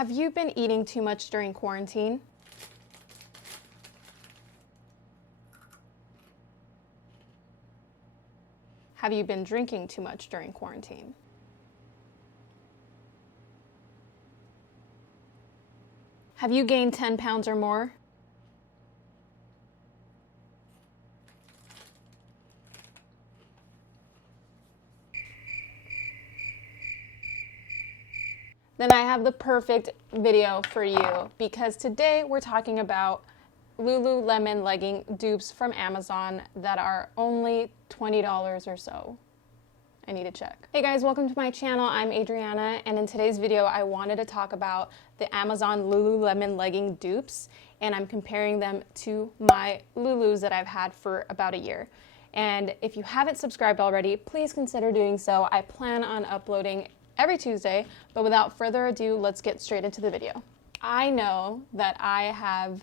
Have you been eating too much during quarantine? Have you been drinking too much during quarantine? Have you gained 10 pounds or more? Then I have the perfect video for you, because today we're talking about Lululemon legging dupes from Amazon that are only $20 or so. I need to check. Hey guys, welcome to my channel. I'm Adriana, and in today's video I wanted to talk about the Amazon Lululemon legging dupes, and I'm comparing them to my Lulus that I've had for about a year. And if you haven't subscribed already, please consider doing so. I plan on uploading every Tuesday, but without further ado, let's get straight into the video. I know that I have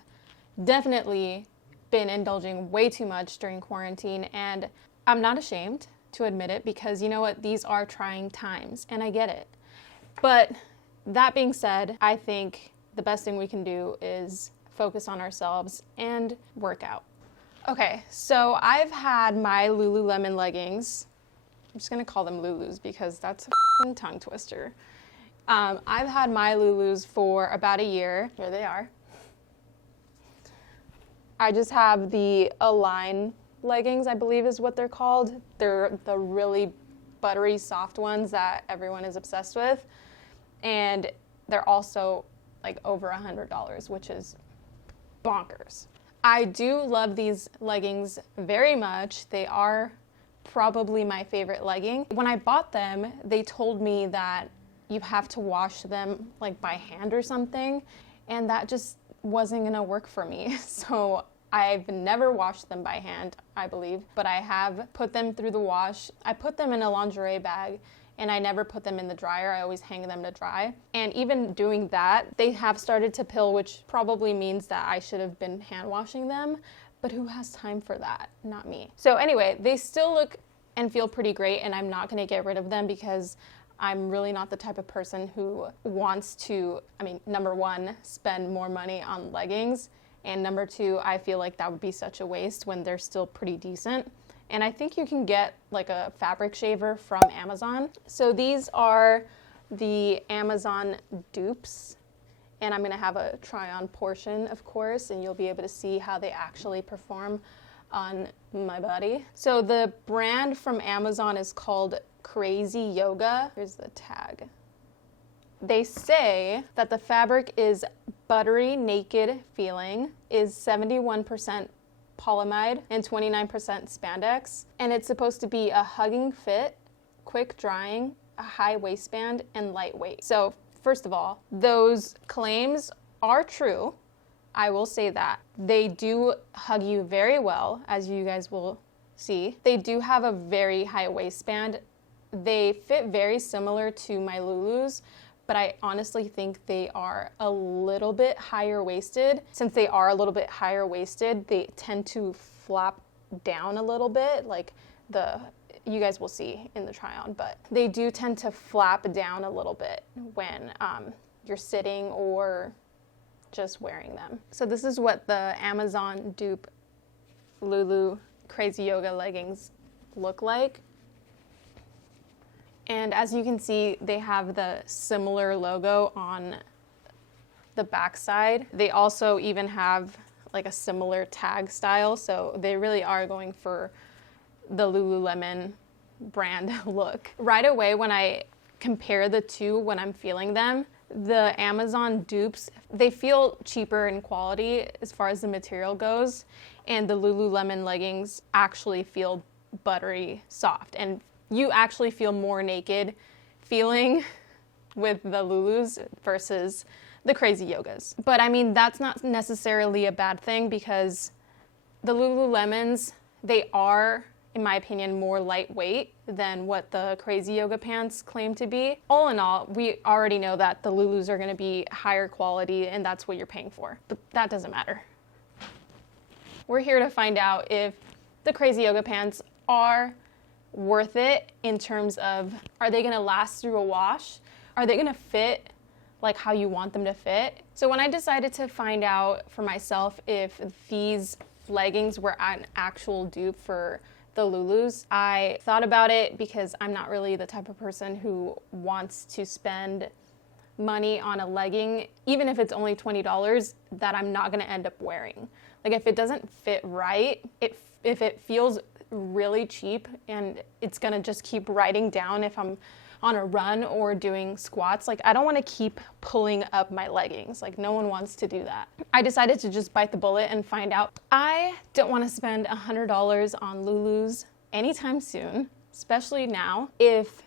definitely been indulging way too much during quarantine, and I'm not ashamed to admit it, because you know what, these are trying times and I get it. But that being said, I think the best thing we can do is focus on ourselves and work out. Okay, so I've had my Lululemon leggings. I'm just gonna call them Lulus because that's a f***ing tongue twister. I've had my Lulus for about a year. Here they are. I just have the Align leggings, I believe is what they're called. They're the really buttery soft ones that everyone is obsessed with. And they're also like over $100, which is bonkers. I do love these leggings very much. They are probably my favorite legging. When I bought them, they told me that you have to wash them like by hand or something, and that just wasn't gonna work for me. So I've never washed them by hand, I believe, but I have put them through the wash. I put them in a lingerie bag, and I never put them in the dryer. I always hang them to dry. And even doing that, they have started to pill, which probably means that I should have been hand washing them, but who has time for that? Not me. So anyway, they still look and feel pretty great, and I'm not gonna get rid of them because I'm really not the type of person who wants to, number one, spend more money on leggings, and number two, I feel like that would be such a waste when they're still pretty decent. And I think you can get like a fabric shaver from Amazon. So these are the Amazon dupes, and I'm gonna have a try on portion, of course, and you'll be able to see how they actually perform on my body. So the brand from Amazon is called Crazy Yoga. Here's the tag. They say that the fabric is buttery, naked feeling, is 71% polyamide and 29% spandex, and it's supposed to be a hugging fit, quick drying, a high waistband, and lightweight. So first of all, those claims are true. I will say that. They do hug you very well, as you guys will see. They do have a very high waistband. They fit very similar to my Lulus, but I honestly think they are a little bit higher waisted. Since they are a little bit higher waisted, they tend to flap down a little bit, like you guys will see in the try on, but they do tend to flap down a little bit when you're sitting or just wearing them. So this is what the Amazon dupe Lulu Crazy Yoga leggings look like. And as you can see, they have the similar logo on the back side. They also even have like a similar tag style, so they really are going for the Lululemon brand look. Right away when I compare the two, when I'm feeling them, the Amazon dupes, they feel cheaper in quality as far as the material goes, and the Lululemon leggings actually feel buttery soft, and you actually feel more naked feeling with the Lulus versus the Crazy Yogas. But I mean, that's not necessarily a bad thing, because the Lululemons, they are, in my opinion, more lightweight than what the Crazy Yoga pants claim to be. All in all, we already know that the Lulus are gonna be higher quality, and that's what you're paying for. But that doesn't matter. We're here to find out if the Crazy Yoga pants are worth it in terms of, are they gonna last through a wash? Are they gonna fit like how you want them to fit. So when I decided to find out for myself if these leggings were an actual dupe for the Lulus, I thought about it because I'm not really the type of person who wants to spend money on a legging, even if it's only $20, that I'm not gonna end up wearing. Like if it doesn't fit right, if it feels really cheap and it's gonna just keep riding down if I'm on a run or doing squats, like I don't want to keep pulling up my leggings. Like no one wants to do that. I decided to just bite the bullet and find out. I don't want to spend $100 on Lulus anytime soon, especially now. If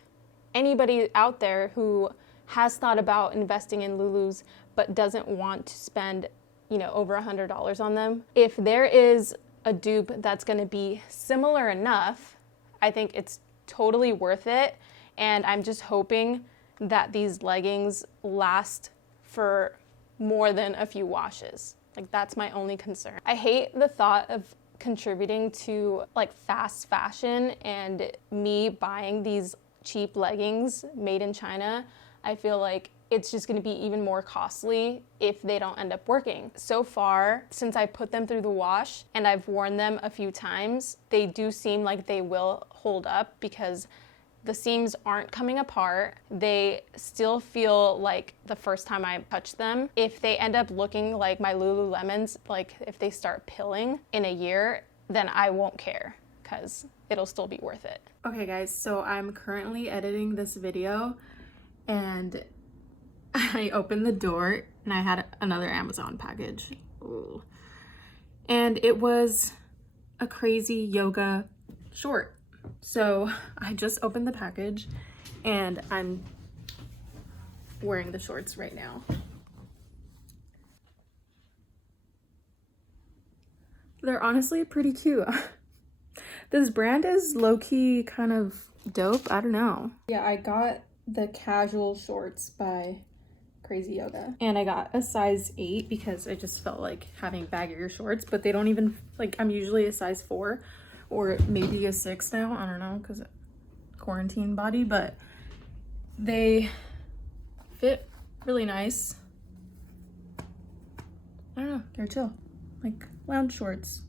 anybody out there who has thought about investing in Lulus but doesn't want to spend, you know, over $100 on them, if there is a dupe that's going to be similar enough, I think it's totally worth it. And I'm just hoping that these leggings last for more than a few washes. Like that's my only concern. I hate the thought of contributing to like fast fashion and me buying these cheap leggings made in China. I feel like it's just gonna be even more costly if they don't end up working. So far, since I put them through the wash and I've worn them a few times, they do seem like they will hold up because the seams aren't coming apart. They still feel like the first time I touched them. If they end up looking like my Lululemons, like if they start pilling in a year, then I won't care because it'll still be worth it. Okay guys, so I'm currently editing this video and I opened the door and I had another Amazon package. Ooh. And it was a crazy yoga short. So I just opened the package and I'm wearing the shorts right now. They're honestly pretty cute. This brand is low-key kind of dope. I don't know. Yeah, I got the casual shorts by Crazy Yoga and I got a size 8 because I just felt like having baggier shorts, but they don't even, like, I'm usually a size 4 or maybe a 6 now, I don't know, because quarantine body, but they fit really nice. I don't know, they're chill, like lounge shorts,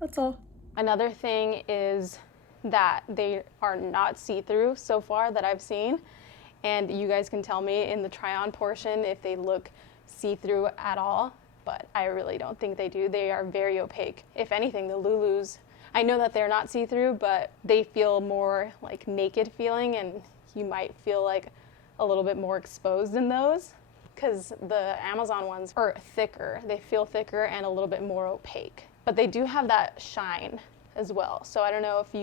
that's all. Another thing is that they are not see-through so far that I've seen, and you guys can tell me in the try-on portion if they look see-through at all, but I really don't think they do. They are very opaque. If anything, the Lulus, I know that they're not see-through, but they feel more like naked feeling, and you might feel like a little bit more exposed in those because the Amazon ones are thicker. They feel thicker and a little bit more opaque, but they do have that shine as well. So I don't know if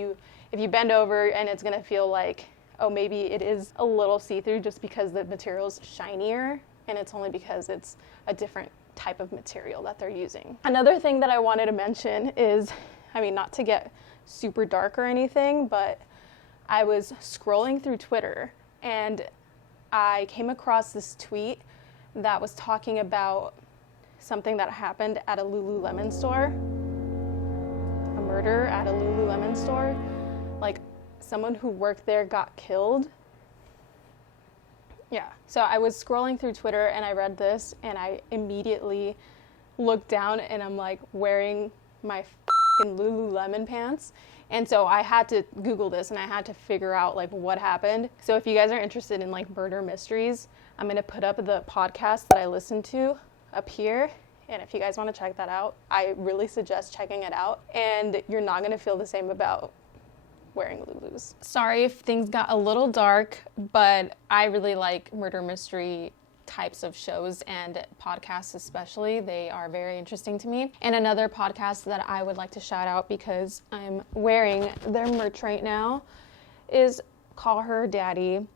you bend over and it's gonna feel like, oh, maybe it is a little see-through just because the material's shinier, and it's only because it's a different type of material that they're using. Another thing that I wanted to mention is, I mean, not to get super dark or anything, but I was scrolling through Twitter and I came across this tweet that was talking about something that happened at a Lululemon store. A murder at a Lululemon store. Like, someone who worked there got killed. Yeah, so I was scrolling through Twitter and I read this and I immediately looked down and I'm like wearing my Lululemon pants, and so I had to Google this and I had to figure out like what happened. So if you guys are interested in like murder mysteries, I'm gonna put up the podcast that I listened to up here, and if you guys want to check that out, I really suggest checking it out, and you're not gonna feel the same about wearing Lulus. Sorry if things got a little dark, but I really like murder mystery types of shows and podcasts especially. They are very interesting to me. And another podcast that I would like to shout out because I'm wearing their merch right now is Call Her Daddy.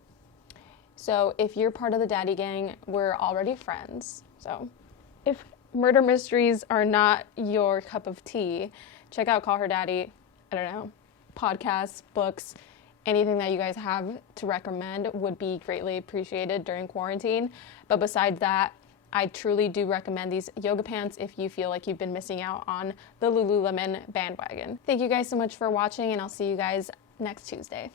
So if you're part of the Daddy Gang, we're already friends. So if murder mysteries are not your cup of tea, check out Call Her Daddy. I don't know, podcasts, books, anything that you guys have to recommend would be greatly appreciated during quarantine. But besides that, I truly do recommend these yoga pants if you feel like you've been missing out on the Lululemon bandwagon. Thank you guys so much for watching, and I'll see you guys next Tuesday.